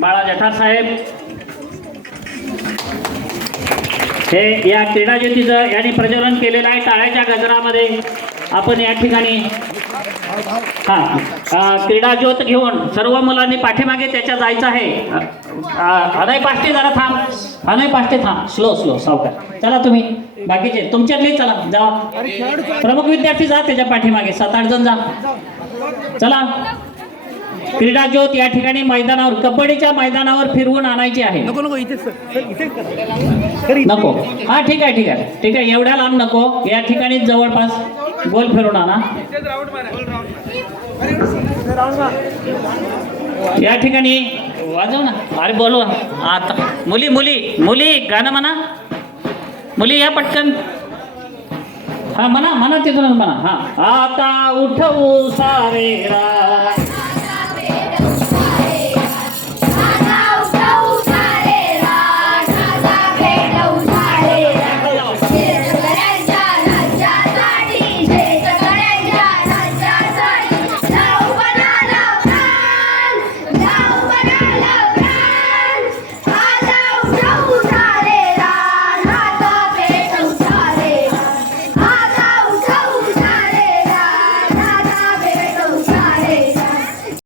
बाळा जठार साहेब हे या क्रीडा ज्योतीचं यांनी प्रज्वलन केलेलं आहे टाळ्याच्या गजरामध्ये. आपण या ठिकाणी क्रीडा ज्योत घेऊन सर्व मुलांनी पाठीमागे त्याच्या जायचं आहे. अनय पाष्टे जरा थांब, अनय पाष्टे थांब, स्लो स्लो सावकार. चला तुम्ही बाकीचे तुमच्यातले चला जा, प्रमुख विद्यार्थी जा त्याच्या पाठीमागे, 7-8 जण जा. चला क्रीडा ज्योत या ठिकाणी मैदानावर, कबड्डीच्या मैदानावर फिरवून आणायची आहे. नको नको नको, हा ठीक आहे ठीक आहे ठीक आहे, एवढ्या लांब नको, या ठिकाणी जवळपास गोल फिरवून आणा. या ठिकाणी वाजव ना, अरे बोलवा आता. मुली मुली मुली गाणं म्हणा, मुली या पटकन. हा म्हणा म्हणा तिथूनच म्हणा. हा आता उठवू सारे